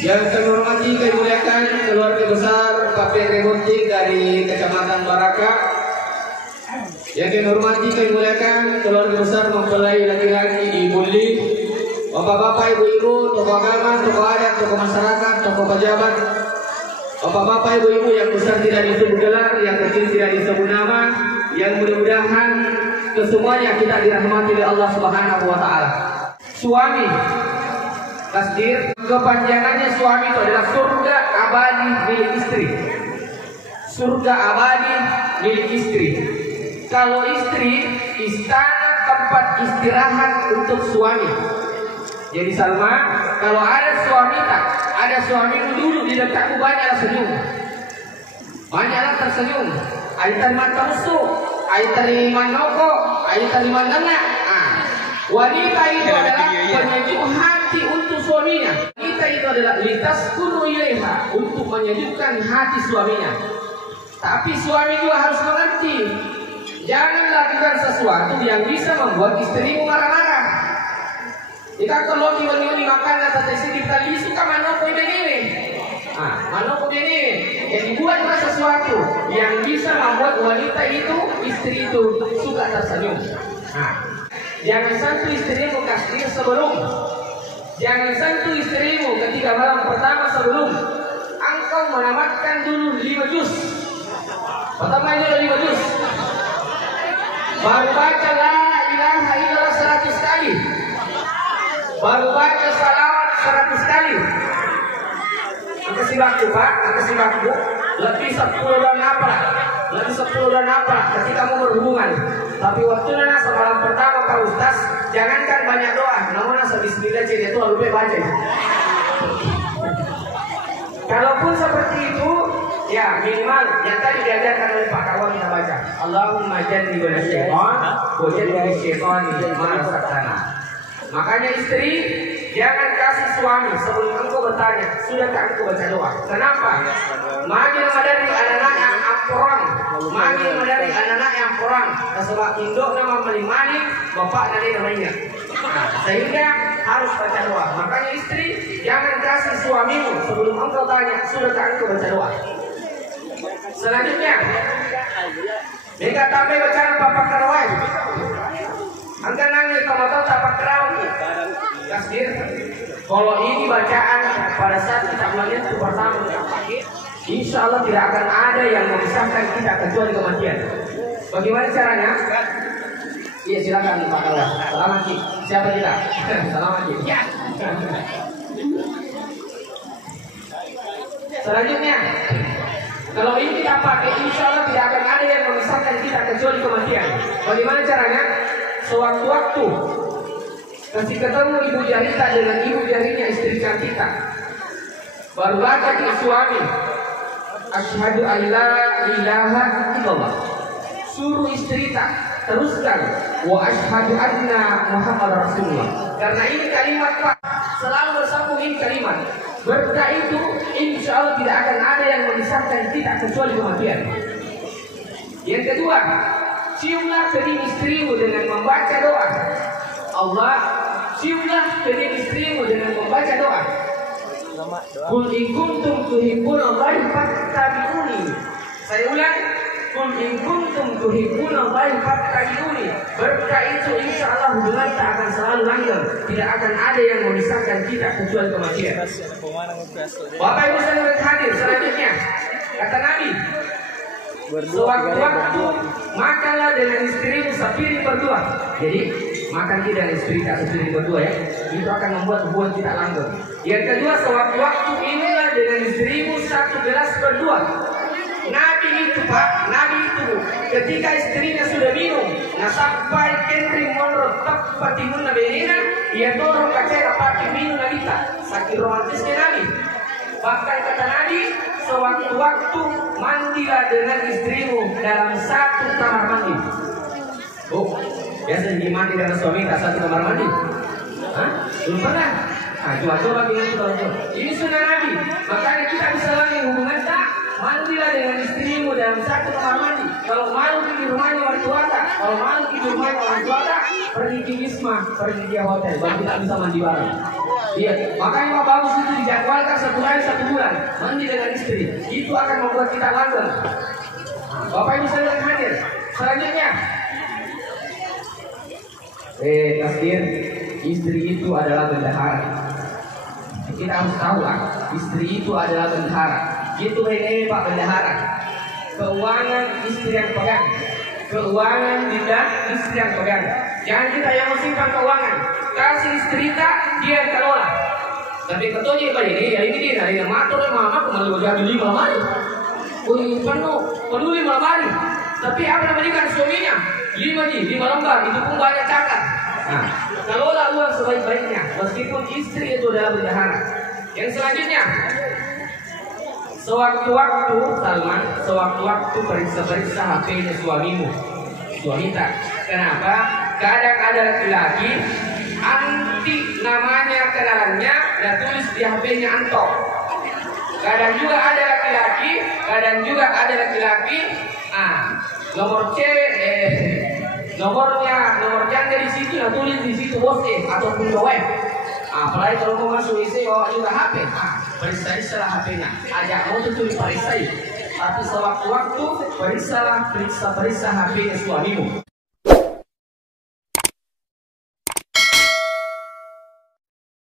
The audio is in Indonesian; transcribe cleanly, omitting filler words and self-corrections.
Yang kami hormati, kami muliakan keluarga besar Pak Peri Gunting dari Kecamatan Baraka. Yang kami hormati, kami muliakan keluarga besar mempelai laki-laki di Bulli, bapak-bapak, ibu-ibu, tokoh agama, tokoh adat, tokoh masyarakat, tokoh pejabat, bapak-bapak, ibu-ibu yang besar tidak disebut gelar, yang kecil tidak disebut nama, yang mudah-mudahan kesemuanya kita dirahmati oleh Allah Subhanahu wa Ta'ala. Suami tasdir, kepanjangannya suami itu adalah surga abadi milik istri. Surga abadi milik istri. Kalau istri, istana tempat istirahat untuk suami. Jadi Salma, kalau ada suami tak, ada suamimu dulu di dekatmu banyaklah senyum, banyaklah tersenyum. Ayo terima terusuk, ayo terima noko, ayo terima nengak. Wanita itu adalah penyejuk hati untuk suaminya. Wanita itu adalah litaskunu ilaiha, untuk menyejukkan hati suaminya. Tapi suami juga harus mengerti, jangan lakukan sesuatu yang bisa membuat istrimu marah-marah. Jika kalau diwani-wani makan atau tesi tali suka manoko ini, manoko ini, jadi buatlah sesuatu yang bisa membuat wanita itu, istri itu suka tersenyum. Jangan sentuh istrimu kasih sebelum. Jangan sentuh istrimu ketika malam pertama sebelum engkau menamatkan dulu 5 juz. Pertama ini 5 juz. Baru baca la ilaha illallah 100 kali. Baru baca salawat 100 kali. Kasih waktu Pak, kasih waktu. Lebih 10 bulan apa? Lebih 10 bulan apa? Ketika mau berhubungan. Tapi waktunya semalam pertama Pak Ustaz, jangankan banyak doa, namun bismillah jadi itu lupa baca. Kalaupun seperti itu, ya minimal yang tadi diajarkan oleh Pak Kawan kita baca. Allahumma jannibna syaitan wa jannibna syaitan ma razaqtana. Makanya istri, jangan kasih suami sebelum engkau bertanya, sudahkah engkau baca doa? Kenapa? Magil madari anak yang ampuran, magil madari anak yang ampuran. Sebab induk nama malik bapak dari namanya. Sehingga harus baca doa. Makanya istri, jangan kasih suamimu sebelum engkau tanya, sudahkah engkau baca doa? Selanjutnya, mereka tambah bacaan Bapak Karawai. Angka nangis kamu tahu tapak Karawai. Kasir. Kalau ini bacaan pada saat kita melihat itu pertama, insya Allah tidak akan ada yang memisahkan kita kecuali kematian. Bagaimana caranya? Iya silakan Pak Karawai. Selamat Ki. Siapa kita? Selamat Ki. Ya. Selanjutnya, kalau ini kita pakai, insya Allah tidak akan ada yang memisahkan kita kecuali kematian. Bagaimana caranya? Sewaktu-waktu kasih ketemu ibu jarita dengan ibu jarinya istri kita, baru baca ke suami, asyhadu an la ilaha illallah. Suruh istri tak teruskan, wa asyhadu anna Muhammad Rasulullah. Karena ini kalimat Pak, selalu bersambung ini kalimat. Berkah itu insya Allah tidak akan ada yang memisahkan kita kecuali kematian. Yang kedua, ciumlah keding istrimu dengan membaca doa. Allah, ciumlah keding istrimu dengan membaca doa. Qul in kuntum tuhibbunallaha fattabi'uni. Saya ulang, qul in kuntum tuhibbunallaha fattabi'uni. Berkah itu insya Allah hubungan kita akan selalu langgeng. Tidak akan ada yang memisahkan kita kecuali kematian. Bapak Ibu sekalian hadir, selanjutnya kata Nabi, sewaktu-waktu makanlah dengan istrimu sepiring berdua. Jadi makan kita dengan istri kita sepiring berdua ya, itu akan membuat hubungan kita langgeng. Yang kedua, sewaktu-waktu inilah dengan istrimu 1 gelas berdua. Nabi itu Pak, Nabi itu ketika istrinya sudah minum, nah sampai kentring monrot tepat timun Nabi ini, ia dorong kacera pakai minum Nabi tak, saking romantisnya Nabi. Bahkan kata Nabi, sewaktu-waktu mandilah dengan istrimu dalam 1 kamar mandi. Oh, biasa mandi dengan suami tak 1 kamar mandi? Hah? Belum pernah? Coba bilang itu. Ini sunnah Nabi. Makanya kita bisa langgeng hubungan tak? Mandilah dengan istrimu dalam 1 kamar mandi. Kalau malu di rumahnya mertua tak, kalau malu di rumahnya orang tua tak, pergi di Wisma, pergi di hotel, baru kita bisa mandi bareng. Iya, makanya bagus itu dijadwalkan 10 satu bulan mandi dengan istri, itu akan membuat kita langgeng. Bapak Ibu sekalian hadir. Selanjutnya, tasbih, istri itu adalah bendahara. Kita harus tahu lah, istri itu adalah bendahara. Itu ini Pak Bendahara. Keuangan istri yang pegang, keuangan tidak istri yang pegang. Jangan kita yang simpan keuangan, kasih istri kita, dia yang kelola. Tapi ketuanya Pak ini dia dari matur mama kembali jadi 5 hari. Penuh 5 hari. Tapi apa yang memberikan suaminya? 5 lembar, itu pun banyak cakap. Nah, kelola uang sebaik-baiknya, meskipun istri itu adalah bendahara. Yang selanjutnya, sewaktu-waktu Salman, sewaktu-waktu periksa HP-nya suamimu, suamita. Kenapa? Kadang ada laki-laki anti namanya kenalannya dan tulis di HP-nya Anto. Kadang juga ada laki-laki, nomor cewek, nomor janda di situ, nah tulis di situ WhatsApp ataupun web. Apalagi kalau mau masuk WC bawa juga HP, periksa HP-nya. Ajak mau tulis periksa. Tapi sewaktu-waktu periksa HP-nya suamimu.